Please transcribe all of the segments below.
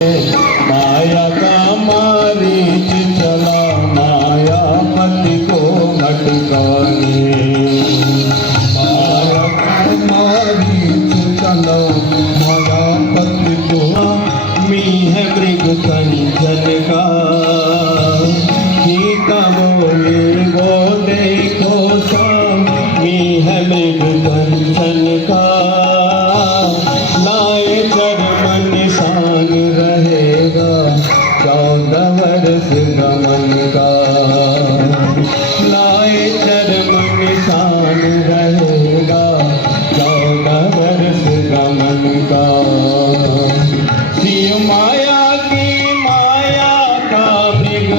माया का मारीच चला मायापति को भटकाने। माया का मारीच चला मायापति को मी है मृग कंचन का गीता बोले वो देखो शाम मी है मृग कंचन का लाए चरम निशान रहेगा 14 वर्ष गमन का। लाए चरम निशान रहेगा 14 वर्ष गमन का। शिव माया की माया का मृग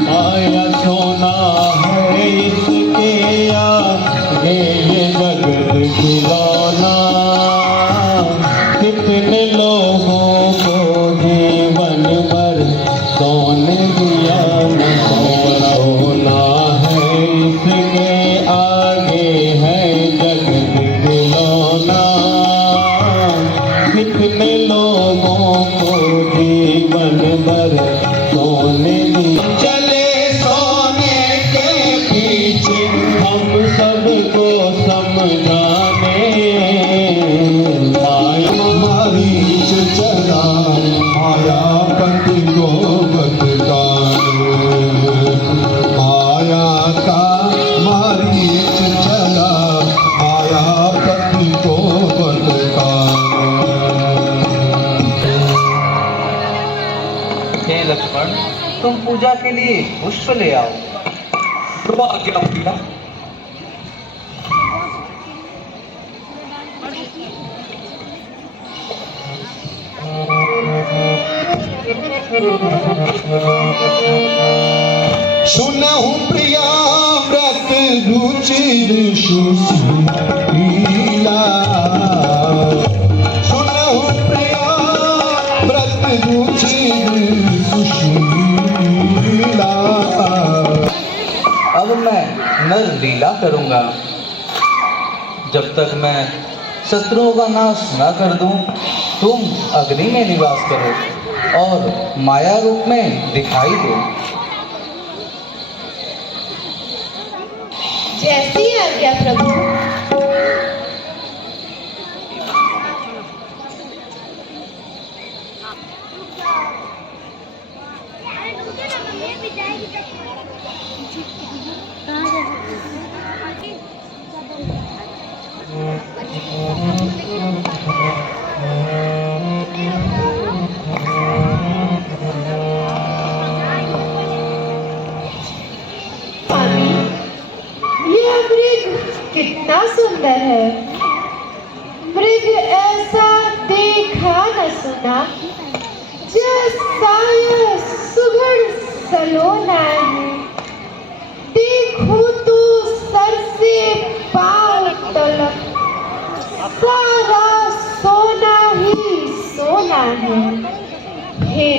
माया सोना है इसके आगे ये जगत खिलौना। कितने लोगों को जीवन भर सोने दिया न सोना। सोना है इसके आगे है जगत खिलौना। कितने लोगों को जीवन भर सोने दिया। चले सोने के पीछे हम सबको समझाने। माया मारीच चला मायापति को भटकाने। माया का मारीच चला मायापति को भटकाने। हे लक्ष्मण, तुम पूजा के लिए पुष्प ले आओ। तो आज्ञा प्रिया। सुनहु प्रिया व्रत रुचिर सुशीला। सुनहु प्रिया व्रत रुचिर सुशीला। अब मैं नर लीला करूंगा। जब तक मैं शत्रुओं का नाश न कर दूं, तुम अग्नि में निवास करो और माया रूप में दिखाई दो। जैसी आज्ञा प्रभु। कितना सुंदर है। मृग ऐसा देखा न सुना, जैसा यह सुघड़ सलोना है। देखो तो सर से पांव तक सारा सोना ही सोना है। हे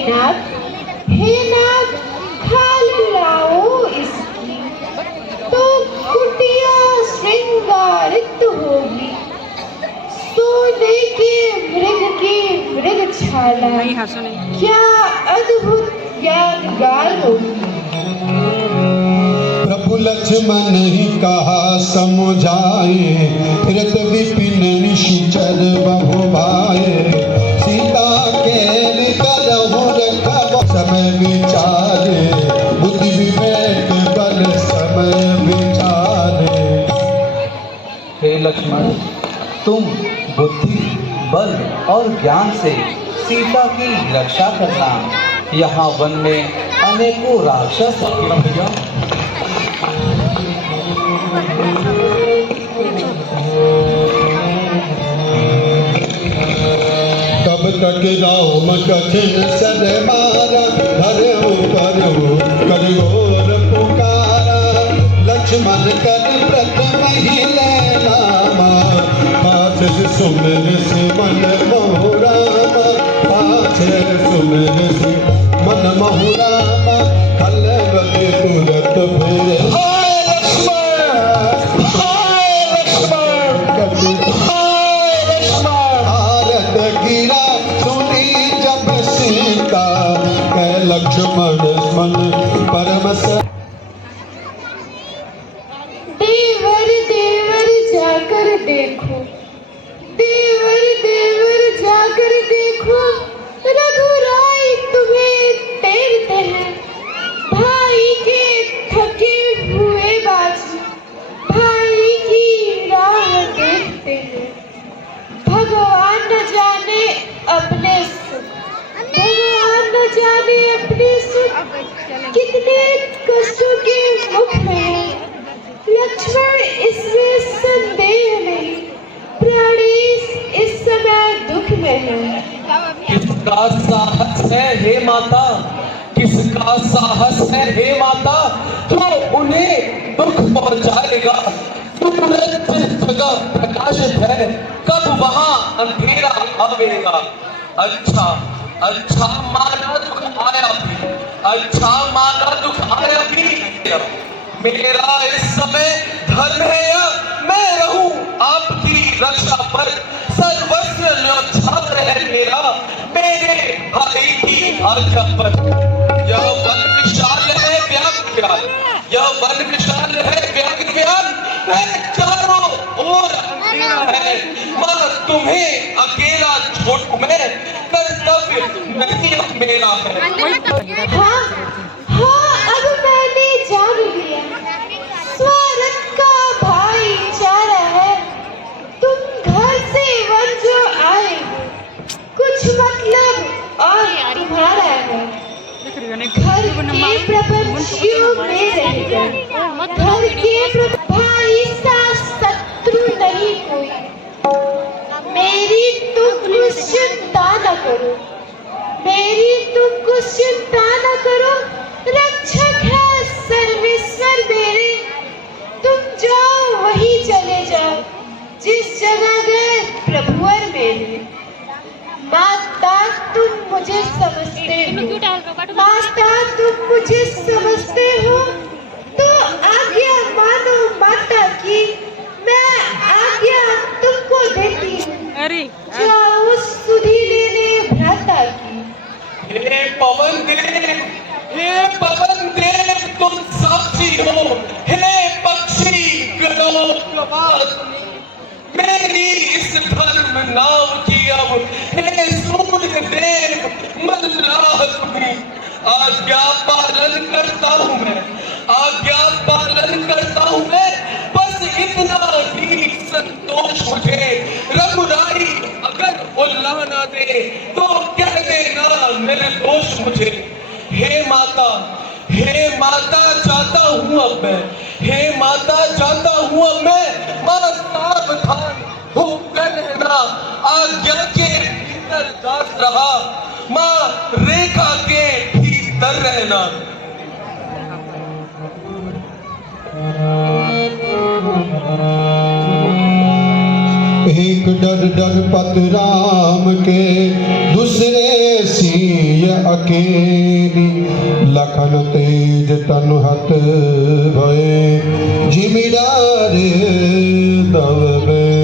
नाथ खाल लाओ इसकी तो कुटिया श्रृंगारित होगी। सोने के मृग की मृगशाला क्या अद्भुत यादगार होगी। प्रभु लक्ष्मण ही कहा समझाए, रत विपिन निशिचर बहु भाए। सीता के करहु रखब समय विचारे, बुद्धि विवेक बल समय विचारे। हे लक्ष्मण, तुम बुद्धि बल और ज्ञान से सीता की रक्षा करना। यहाँ वन में अनेकों राक्षस भैया। तब तक राम कठिन सद मारा, हरहु करहु कर घोर पुकारा। लक्ष्मण कर प्रथम ही नामा, पाछ सुमिर से मन मोहु रामा। पाछ सुमिर से मन मोहु रामा। खलवति फिर हाय लक्ष्मण, हाय लक्ष्मण, हाय लक्ष्मण। भारत गिरा सुनी जब सीता, कह लक्ष्मण मन परम देवर देवर जाकर देखो, देवर देवर जाकर देखो, रघुराई तुम्हें तेरते हैं। भाई के थके हुए बाजी, भाई की राह देखते हैं। भगवान न जाने अपने सुख, भगवान न जाने अपने सुख, कितने कष्टों के मुख में है। लक्ष्मण इसमें संदेह नहीं, प्राणेश इस समय दुख में है। किसका साहस है हे माता, किसका साहस है हे माता, तो उन्हें दुख पहुंचाएगा। सूरज जिस जगह प्रकाशित है, कब वहां अंधेरा आवेगा। अच्छा अच्छा माना दुख आया भी, अच्छा माना दुख आया भी। मेरा इस समय धर्म है या मैं रहूं आपकी रक्षा पर, सर्वस्व न्यौछावर है मेरा मेरे भाई की आज्ञा पर। यह वन विशाल है व्याघ्र व्याल, यह वन विशाल है व्याघ्र व्याल, मैं चारों ओर अंधेरा है। मां तुम्हें अकेला छोड़ूं मैं, कर्तव्य नहीं अब मेरा है। हाँ हाँ, अब मैंने जान लिया, स्वार्थ का भाईचारा है। तुम घर से वन जो आए हो, कुछ मतलब और तुम्हारा है। घर के प्रपंचियों में रहकर, घर के भाई सा शत्रु नहीं कोई। मेरी तुम कुछ चिंता न करो, मेरी तुम कुछ चिंता न करो। रक्षक है सर्वेश्वर मेरे, तुम जाओ वहीं चले जाओ जिस जगह गए प्रभुवर मेरे। माता तुम मुझे समझते हो, माता तुम मुझे समझते हो, तो आज्ञा मानो माता की, मैं आज्ञा तुमको देती हूँ। जाओ सुधि लेने भ्राता की। हे पवन देव, हे पवन देव तुम साक्षी हो, हे पक्षी गणों गवाह सुनी। मेरी इस धर्म नाव की अब हे सूर्य देव मल्लाह तुम्ही। आज्ञा पालन करता हूँ मैं, आज्ञा पालन करता हूँ मैं, बस इतना ही संतोष मुझे। रघुराई अगर उल्लाह ना दे तो कह देना निर्दोष मुझे। हे माता, हे माता जाता हूँ अब मैं, हे माता जाता हूँ अब मैं। मां सावधान होकर रहना, आज्ञा के भीतर दास रहा, मां रेखा के भीतर रहना। एक डर डर पत राम के, दूसरे सिंह अकेली। लखन तेज तन हत भय, जिमीदार तब में।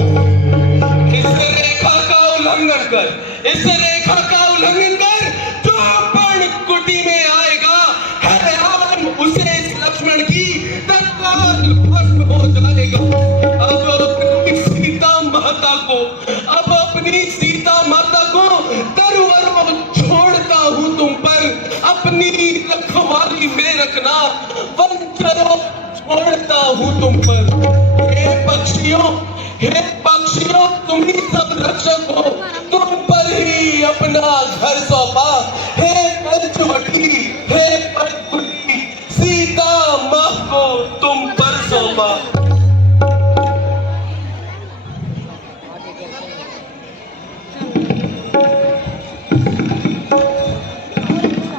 इस रेखा का उल्लंघन कर, इस रेखा का उल्लंघन कर, जो पण कुटी में आएगा हैरान उसे इस लक्ष्मण की तत्काल भस्म हो जाएगा। अब अपनी सीता माता को, अब अपनी सीता माता को तरुवर छोड़ता हूँ तुम पर, अपनी रखवाली में रखना, वंचरों छोड़ता हूँ तुम पर। हे पक्षियों, हे पक्षियों तुम ही सब रक्षक हो, तुम पर ही अपना घर सौंपा। हे पंचवटी, हे पद्मवती, सीता माँ को तुम पर सौंपा।